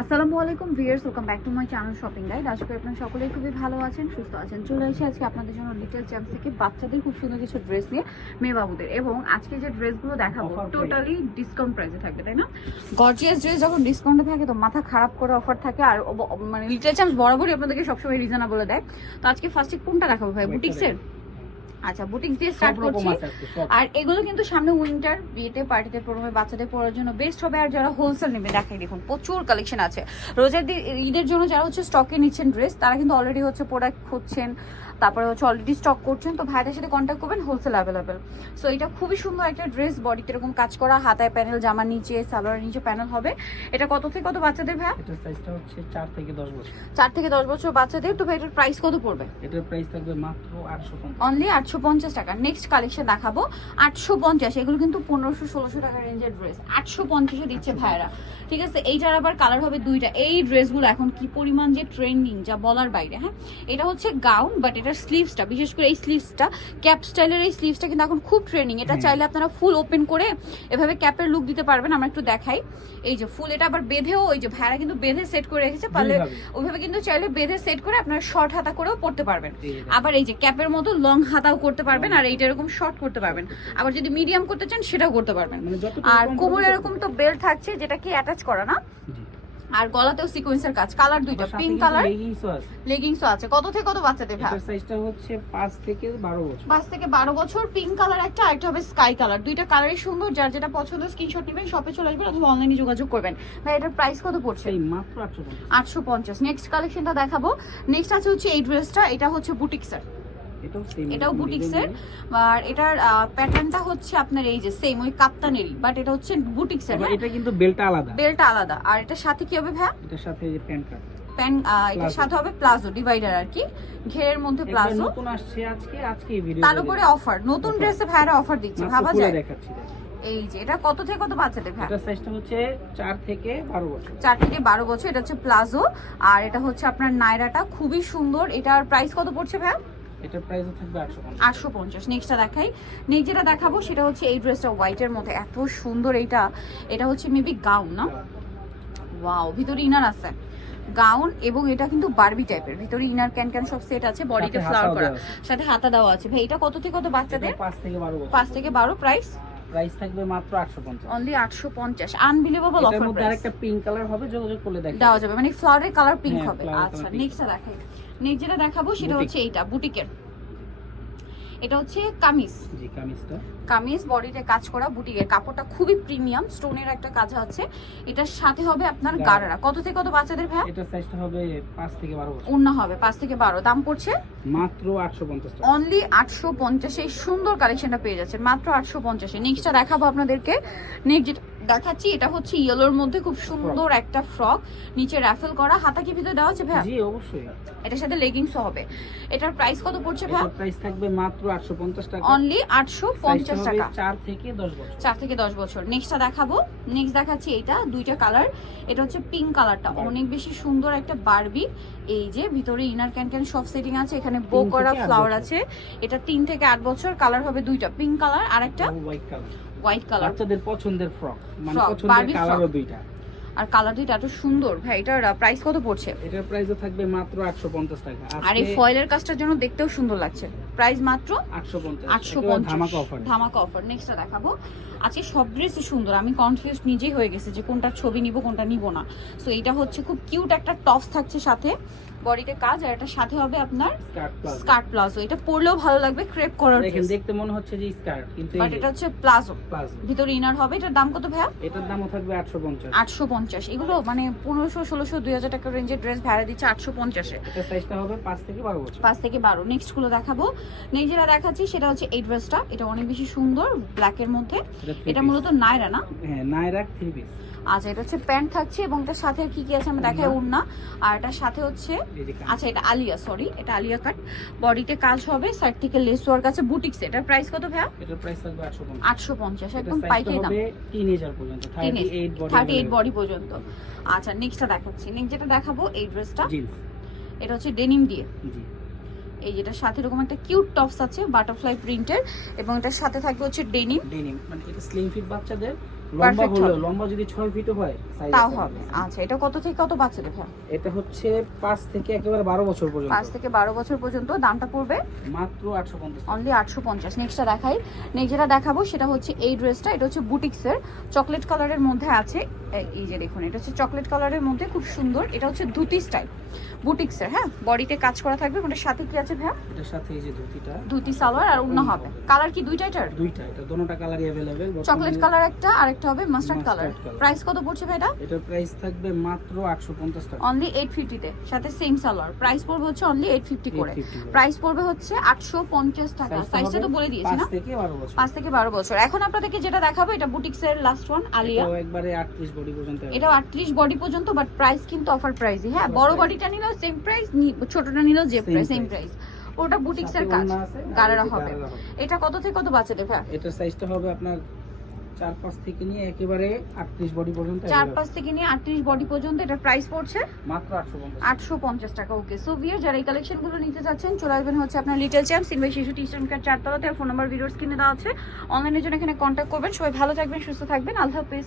আসসালামু আলাইকুম viewers, welcome back to my channel shopping guide. আশা করি আপনারা সকলেই খুবই ভালো আছেন, সুস্থ আছেন। চলে এসে আজকে আপনাদের জন্য লিটল চ্যাম্পস থেকে বাচ্চাদের খুব সুন্দর কিছু ড্রেস নিয়ে, মেয়ে বাবুদের। এবং আজকে যে ড্রেসগুলো দেখাবো টোটালি ডিসকাউন্ট প্রাইসে থাকবে, তাই না? গর্জিয়াস ড্রেস যখন ডিসকাউন্টে থাকে তো মাথা খারাপ করে অফার থাকে। আর মানে লিটল চ্যাম্পস বরাবরই আপনাদেরকে সবসময় রিজনেবল দেয়। তো আজকে ফার্স্টে কোনটা দেখাবো ভাই? বুটিক্সের। আচ্ছা, বুটিক্স দিয়ে স্টার্ট করছি। আর এগুলো কিন্তু সামনে উইন্টার, বিয়েতে, পার্টিতে, প্রোগ্রামে বাচ্চাদের পরার জন্য বেস্ট হবে। আর যারা হোলসেল নেবে দেখাই, দেখুন প্রচুর কালেকশন আছে রোজার ঈদের জন্য। যারা হচ্ছে স্টকে নিচ্ছেন ড্রেস, তারা কিন্তু অলরেডি হচ্ছে প্রোডাক্ট খুঁজছেন, তারপরে হচ্ছে অলরেডি স্টক করছেন, তো ভাইদের সাথে কন্ট্যাক্ট করবেন, হোলসেল অ্যাভেলেবেল। সো এটা খুবই সুন্দর একটা ড্রেস, বডিতে এরকম কাজ করা, হাতায় প্যানেল, জামার নিচে, সালোয়ারের নিচে প্যানেল হবে। এটা কত থেকে কত বাচ্চাদের ভাই? এটার সাইজটা হচ্ছে 4 থেকে 10 বছর। 4 থেকে 10 বছর বাচ্চাদের। তো ভাই এটার প্রাইস কত পড়বে? এটার প্রাইস থাকবে মাত্র 850, অনলি 850 টাকা। নেক্সট কালেকশন দেখাবো 850। এগুলো কিন্তু 1500-1600 টাকা রেঞ্জের ড্রেস 850-এ দিচ্ছে ভাইরা, ঠিক আছে? এইটার আবার কালার হবে দুইটা। এই ড্রেসগুলো এখন কি পরিমাণ যে ট্রেন্ডিং, যা বলার বাইরে। হ্যাঁ, এটা হচ্ছে গাউন, বাট এটার স্লিভসটা, বিশেষ করে এই স্লিভসটা, ক্যাপ স্টাইলের এই স্লিভসটা কিন্তু এখন খুব ট্রেন্ডিং। এটা চাইলে আপনারা ফুল ওপেন করে এভাবে ক্যাপের লুক দিতে পারবেন। আমরা একটু দেখাই। এই যে ফুল, এটা আবার বেঁধেও, ওই যে ভাইরা কিন্তু বেঁধে সেট করে রেখেছে, পারলে ওইভাবে কিন্তু চাইলে বেঁধে সেট করে আপনারা শর্ট হাতা করেও পরতে পারবেন। আবার এই যে ক্যাপের মতো লং হাতাও করতে পারবেন, আর এইটা এরকম শর্ট করতে পারবেন। আবার যদি মিডিয়াম করতে চান সেটাও করতে পারবেন। আর কোমরে এরকম তো বেল্ট থাকছে, যেটা কি অ্যাটাচ করা না, আর গলাতেও সিকোয়েন্সের কাজ। কালার দুইটা, পিঙ্ক কালার, লেগিংসও আছে। কত থেকে কত বাচ্চাদের ভাই? এটার সাইজটা হচ্ছে 5 থেকে 12 বছর। 5 থেকে 12 বছর। পিঙ্ক কালার একটা, আরেকটা হবে স্কাই কালার। দুইটা কালারই সুন্দর। যার যেটা পছন্দ স্ক্রিনশট নেবেন, শপে চলে আসবেন অথবা অনলাইনে যোগাযোগ করবেন। ভাই এটার প্রাইস কত পড়ছে? এই মাত্র 850। 850। নেক্সট কালেকশনটা দেখাবো। নেক্সট আছে হচ্ছে এই ড্রেসটা। এটা হচ্ছে বুটিক্সের, এটাও বুটিক্সের। আর এটার প্যাটার্নটা হচ্ছে আপনার এই যে সেম ওই কাপ্তানেরই, বাট এটা হচ্ছে বুটিক্সের। এটা কিন্তু বেলটা আলাদা, বেলটা আলাদা। আর এটার সাথে কি হবে ভাই? এটার সাথে এই প্যান্ট কাট, এটার সাথে হবে প্লাজো ডিভাইডার, আর কি ঘেরের মধ্যে প্লাজো। নতুন আসছে আজকে এই ভিডিও, তার উপরে অফার, নতুন ড্রেসে ভাইরা অফার দিচ্ছে, ভাবা যায়। দেখাচ্ছি এই যে এটা কত থেকে কত বাচ্চাদের ভাই? এটার সাইজটা হচ্ছে 4 থেকে 12 বছর। 4 থেকে 12 বছর। এটা হচ্ছে প্লাজো, আর এটা হচ্ছে আপনার নায়রাটা, খুবই সুন্দর। এটার প্রাইস কত পড়ছে ভাই? এটার প্রাইস থাকবে 850। নেক্সটটা দেখাই। নেক্সট যেটা দেখাবো সেটা হচ্ছে এই ড্রেসটা, হোয়াইটের মধ্যে এত সুন্দর। এটা হচ্ছে মেবি গাউন না? ওয়াও, ভিতরে ইনার আছে, গাউন। এবং এটা কিন্তু বারবি টাইপের, ভিতরে ইনার ক্যান সব সেট আছে, বডিতে ফ্লাওয়ার করা, সাথে হাতা দেওয়া আছে। ভাই এটা কত থেকে কত বাচ্চাদের? 5 থেকে 12 বছর। 5 থেকে 12। প্রাইস থাকবে মাত্র 850, অনলি 850। Unbelievable offer. এটার মধ্যে আরেকটা পিঙ্ক কালার হবে, যোগাযোগ করলে দেওয়া যাবে, মানে ফ্লাওয়ারের কালার পিঙ্ক হবে। আচ্ছা, নেক্সটটা দেখাই। নেক্সট যেটা দেখাবো সেটা হচ্ছে এইটা, বুটিকের। এটা হচ্ছে কামিজ, জি কামিজ বডিতে কাজ করা, বুটিকের। কাপড়টা খুবই প্রিমিয়াম, স্টোনের একটা কাজ আছে। এটার সাথে হবে আপনার গারারা। কত থেকে কত বাচ্চাদের ভাই? এটার সাইজটা হবে 5 থেকে 12 বছর। ওন্না হবে 5 থেকে 12। দাম পড়ছে মাত্র 850 টাকা, অনলি 850। এই সুন্দর কালেকশনটা পেয়ে যাচ্ছেন মাত্র 850-এ। নেক্সটটা দেখাবো আপনাদেরকে। নেক্সট যেটা দেখাচ্ছি এটা হচ্ছে ইয়েলোর মধ্যে খুব সুন্দর একটা ফ্রক, নিচে রাফেল করা, হাতা কি ভিতরে দেওয়া আছে ভাই? জি অবশ্যই। এটার সাথে লেগিংসও হবে। এটার প্রাইস কত পড়ছে ভাই? এটার প্রাইস থাকবে মাত্র 850 টাকা, অনলি 850 টাকা। 4 থেকে 10 বছর। 4 থেকে 10 বছর। নেক্সটটা দেখাবো। নেক্সট দেখাচ্ছি এইটা, দুইটা কালার। এটা হচ্ছে পিঙ্ক কালারটা, অনেক বেশি সুন্দর একটা বারবি। এই যে ভিতরে ইনার ক্যান সব সেটিং আছে, এখানে বো করা ফ্লাওয়ার আছে। এটা 3 থেকে 8 বছর। কালার হবে দুইটা, পিঙ্ক কালার আর একটা হোয়াইট কালার। বাচ্চাদের পছন্দের ফ্রক, মানে পছন্দের কালারও দুইটা। আর কালার দুইটা এত সুন্দর। ভাই এটার প্রাইস কত পড়ছে? এটার প্রাইসও থাকবে মাত্র 850 টাকা। আর এই ফয়েলের কাজটার জন্য দেখতেও সুন্দর লাগছে। প্রাইস মাত্র 850। ধামাকা অফার। নেক্সটটা দেখাবো। আজকে সব ড্রেসই সুন্দর, আমি কনফিউজ নিজেই হয়ে গেছি যে কোনটা ছবি নিব কোনটা নিব না। সো এটা হচ্ছে খুব কিউট একটা টপস থাকছে সাথে, বডিতে কাজ, আর এটা সাথে হবে আপনার স্কার্ট প্লাজো। এটা পরলেও ভালো লাগবে, ক্রেপ করার ড্রেস। দেখতে মনে হচ্ছে যে স্কার্ট, কিন্তু বাট এটা হচ্ছে প্লাজো, ভিতরে ইনার হবে। এটার দাম কত ভাইয়া? এটার দামও থাকবে 850। 850। এগুলো মানে 1500, 1600, 2000 টাকার রেঞ্জের ড্রেস ভাড়া দিচ্ছে 850-এ। এটা সাইজটা হবে 5 থেকে 12 বছর। 5 থেকে 12। নেক্সট গুলো দেখাবো। নেক্সট যেটা দেখাচ্ছি সেটা হচ্ছে এই ড্রেসটা। এটা অনেক বেশি সুন্দর, ব্ল্যাকের মধ্যে। এটা মূলত নায়রা না? হ্যাঁ, নায়রা 3 পিস। আচ্ছা, এটা হচ্ছে প্যান্ট থাকছে, এবং এটার সাথে কি কি আছে আমরা দেখাই। ওড়না, আর এটার সাথে হচ্ছে, আচ্ছা এটা আলিয়া, সরি এটা আলিয়া কাট। বডিতে কাজ হবে, সাইড থেকে লেস ওয়ার্ক আছে, বুটিক্স। এটার প্রাইস কত ভাইয়া? এটার প্রাইস থাকবে 850। একদম পাইকারি দাম, টিনেজার পর্যন্ত, 38 বডি পর্যন্ত। আচ্ছা, নেক্সটটা দেখাচ্ছি। নেক্সট যেটা দেখাবো এই ড্রেসটা, জিন্স। এটা হচ্ছে ডেনিম দিয়ে। জি, এই যেটার সাথে এরকম একটা কিউট টপস আছে বাটারফ্লাই প্রিন্টের, এবং এটার সাথে থাকবে হচ্ছে ডেনিম। মানে এটা স্লিম ফিট বাচ্চাদের, লম্বা Perfect হলো হবে। লম্বা যদি 6 ফিট হয় size তাও আছে হবে। আমাদের। আচ্ছা, এটা কত থেকে কত বাচ্চাদের ভাই? এটা হচ্ছে 5 থেকে একেবারে 12 বছর পর্যন্ত 5 থেকে 12 বছর পর্যন্ত। দামটা পড়বে মাত্র 850 টাকা। অনলি 850। নেক্সটটা দেখাই। নেক্সট যেটা দেখাবো সেটা হচ্ছে এই ড্রেসটা। এটা হচ্ছে বুটিক্সের, চকলেট কালারের মধ্যে আছে। এই যে দেখুন, এটা হচ্ছে চকলেট কালারের মধ্যে, খুব সুন্দর। এটা হচ্ছে ধুতি স্টাইল বুটিক্সের, হ্যাঁ। বডিতে কাজ করা থাকবে। ওটার সাথে কি আছে ভাইয়া? এটার সাথে এই যে ধুতিটা, ধুতি সালোয়ার আর ওড়না হবে। কালার কি দুইটা এটার? দুইটা, এটা দোনোটা কালারই अवेलेबल। চকলেট কালার একটা আর একটা হবে mustard colour. Mustard color। Price কত পড়ছে ভাই এটা? এটার প্রাইস থাকবে মাত্র 850 টাকা। অনলি 850 তে, সাথে সেম সালোয়ার। প্রাইস পড়বে হচ্ছে অনলি 850 করে। 850 করে। প্রাইস পড়বে হচ্ছে 850 টাকা। সাইজটা তো বলে দিয়েছি না? 5 থেকে 12 বছর। 5 থেকে 12 বছর। এখন আপনাদেরকে যেটা দেখাবো এটা বুটিক্সের লাস্ট ওয়ান, আলিয়া। এটাও একবারে 38 বডি পর্যন্ত available। এটাও 38 বডি পর্যন্ত, বাট প্রাইস কিন্তু অফার প্রাইসই, হ্যাঁ। Offer বড় price। বডিটা নিলেও সেম প্রাইস, ছোটটা নিলেও যে Same price, same price। Price. ওটা বুটিক্সের সাথে কাজ, ওড়না আছে, আর গারারা এই যে হবে। গারারা হবে। এটা কত থেকে কত বাচ্চাদের ভাই? এটার সাইজটা হবে আপনার 4-5 থেকে নিয়ে একেবারে 38 বডি পর্যন্ত 4-5 থেকে নিয়ে 38 বডি পর্যন্ত। এটা প্রাইস পড়ছে মাত্র 850 850 টাকা। ওকে, সো ভিউয়ার যারা এই কালেকশনগুলো নিতে চাচ্ছেন চলে আসবেন হচ্ছে আপনার লিটল চ্যাম্পস, ইনভাই শিশু টি-শার্ট কার্ড 4 তলাতে। আর ফোন নাম্বার ভিডিওস কিনে দেওয়া আছে। অনলাইনের জন্য এখানে কন্ট্যাক্ট করবেন। সবাই ভালো থাকবেন, সুস্থ থাকবেন। আল্লাহ হাফেজ।